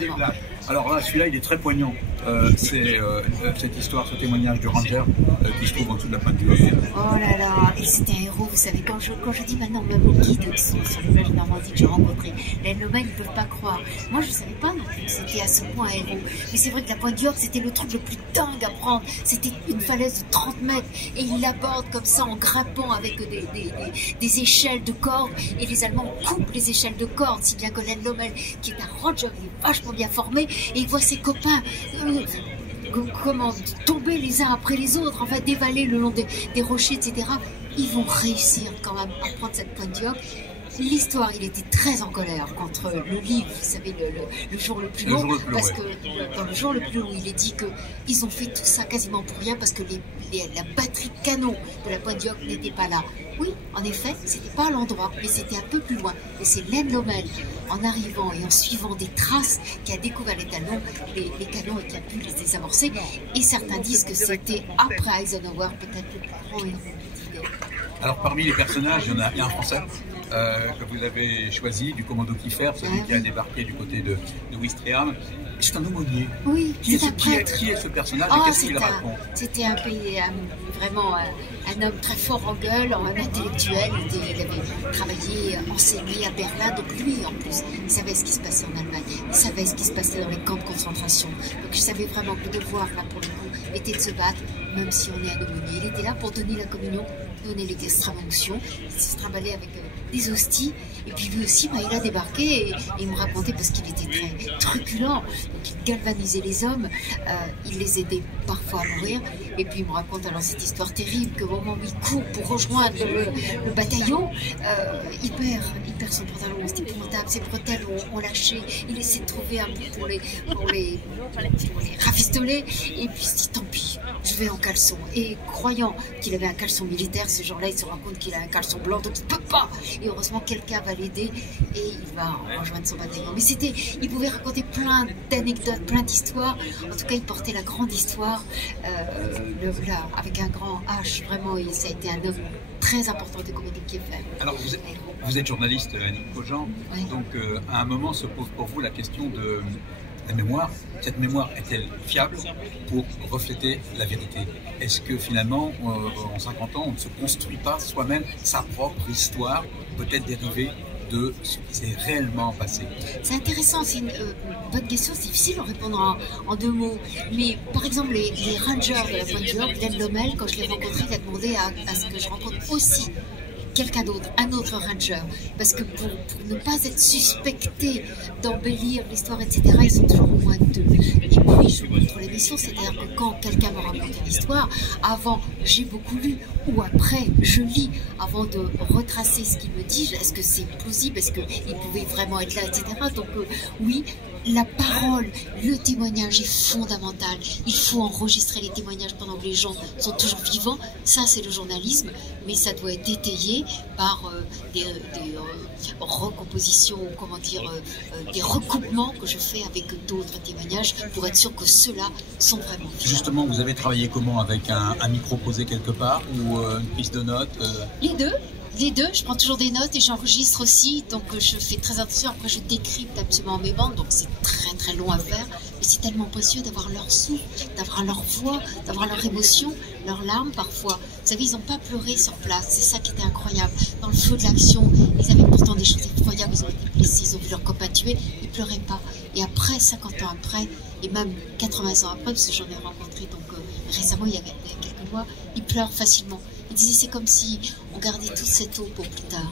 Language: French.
Exactement. Alors là, celui-là, il est très poignant. C'est cette histoire, ce témoignage du ranger qui se trouve en dessous de la peinture. Oh là là, et c'était un héros, vous savez, quand je dis maintenant, même aux guides sur le village de Normandie que j'ai rencontré, les Nobel, ils ne peuvent pas croire. Moi, je ne savais pas non plus que c'était à ce point un héros. Mais c'est vrai que la Pointe du Hoc, c'était le truc le plus dingue à prendre. C'était une falaise de 30 mètres, et il l'aborde comme ça en grimpant avec des échelles de cordes, et les Allemands coupent les échelles de cordes, si bien que Len Lommel, qui est un ranger, il est vachement bien formé, et il voit ses copains comment tomber les uns après les autres, enfin dévaler le long des rochers, etc. Ils vont réussir quand même à prendre cette Pointe du Hoc. L'histoire, il était très en colère contre le livre, vous savez, le jour le plus long, parce que dans le jour le plus long, il est dit qu'ils ont fait tout ça quasiment pour rien, parce que la batterie de canon de la Pointe du Hoc n'était pas là. Oui, en effet, c'était pas à l'endroit, mais c'était un peu plus loin. Et c'est Len Lommel, en arrivant et en suivant des traces, qui a découvert les canons et qui a pu les désamorcer. Et certains disent que c'était après Eisenhower, peut-être le plus grand héros d'idée. Alors parmi les personnages, il y a un Français que vous avez choisi, du commando Kiefer, celui qui a débarqué du côté de Ouistreham. C'est un aumônier. Oui, c'est un prêtre. Qui est ce personnage et qu'est-ce qu'il raconte? C'était vraiment un homme très fort en gueule, un intellectuel. Il avait travaillé, enseigné à Berlin, donc lui en plus, il savait ce qui se passait en Allemagne, il savait ce qui se passait dans les camps de concentration. Donc je savais vraiment que le devoir, là pour le coup, était de se battre, même si on est un aumônier. Il était là pour donner la communion, donner les extrêmes-onctions, il se trimballait avec des hosties, et puis lui aussi, il a débarqué et il me racontait, parce qu'il était très truculent, donc il galvanisait les hommes, il les aidait parfois à mourir, et puis il me raconte alors cette histoire terrible qu'au moment où il court pour rejoindre le bataillon, il perd son pantalon, c'est épouvantable, ses bretelles ont lâché, il essaie de trouver un bout pour les rafistoler, et puis il se dit tant pis, je vais en caleçon, et croyant qu'il avait un caleçon militaire, ce jour-là il se rend compte qu'il a un caleçon blanc, donc il ne peut pas, et heureusement quelqu'un va l'aider et il va rejoindre son bataillon. Mais il pouvait raconter plein d'anecdotes, plein d'histoires. En tout cas, il portait la grande histoire avec un grand H. Vraiment, ça a été un homme très important des comédies Kiefer. Alors, vous êtes journaliste, Annick Cogent, oui. Donc à un moment se pose pour vous la question de la mémoire. Cette mémoire est-elle fiable pour refléter la vérité? Est-ce que finalement, en 50 ans, on ne se construit pas soi-même sa propre histoire, peut-être dérivée de ce qui s'est réellement passé? C'est intéressant, c'est une bonne question, c'est difficile de répondre en 2 mots. Mais par exemple, les rangers de la Pointe du Hoc, Len Lommel, quand je l'ai rencontré, il a demandé à ce que je rencontre aussi quelqu'un d'autre, un autre ranger, parce que pour ne pas être suspecté d'embellir l'histoire, etc., ils sont toujours au moins 2. Et puis je montre l'émission, c'est-à-dire que quand quelqu'un me raconte une histoire, avant j'ai beaucoup lu, ou après je lis, avant de retracer ce qu'il me dit, est-ce que c'est plausible, est-ce qu'il pouvait vraiment être là, etc. Donc oui, la parole, le témoignage est fondamental. Il faut enregistrer les témoignages pendant que les gens sont toujours vivants. Ça, c'est le journalisme, mais ça doit être étayé par des recompositions, comment dire, des recoupements que je fais avec d'autres témoignages pour être sûr que ceux-là sont vraiment vivants. Justement, vous avez travaillé comment? Avec un micro posé quelque part ou une prise de notes? Les deux. Les deux, je prends toujours des notes et j'enregistre aussi, donc je fais très attention. Après, je décrypte absolument mes bandes, donc c'est très très long à faire. Mais c'est tellement précieux d'avoir leur souffle, d'avoir leur voix, d'avoir leur émotion, leurs larmes parfois. Vous savez, ils n'ont pas pleuré sur place, c'est ça qui était incroyable. Dans le feu de l'action, ils avaient pourtant des choses effroyables, ils ont été blessés, ils ont vu leurs copains tués, ils ne pleuraient pas. Et après, 50 ans après, et même 80 ans après, parce que j'en ai rencontré donc récemment, il y a quelques mois, ils pleurent facilement. Il disait c'est comme si on gardait toute cette eau pour plus tard.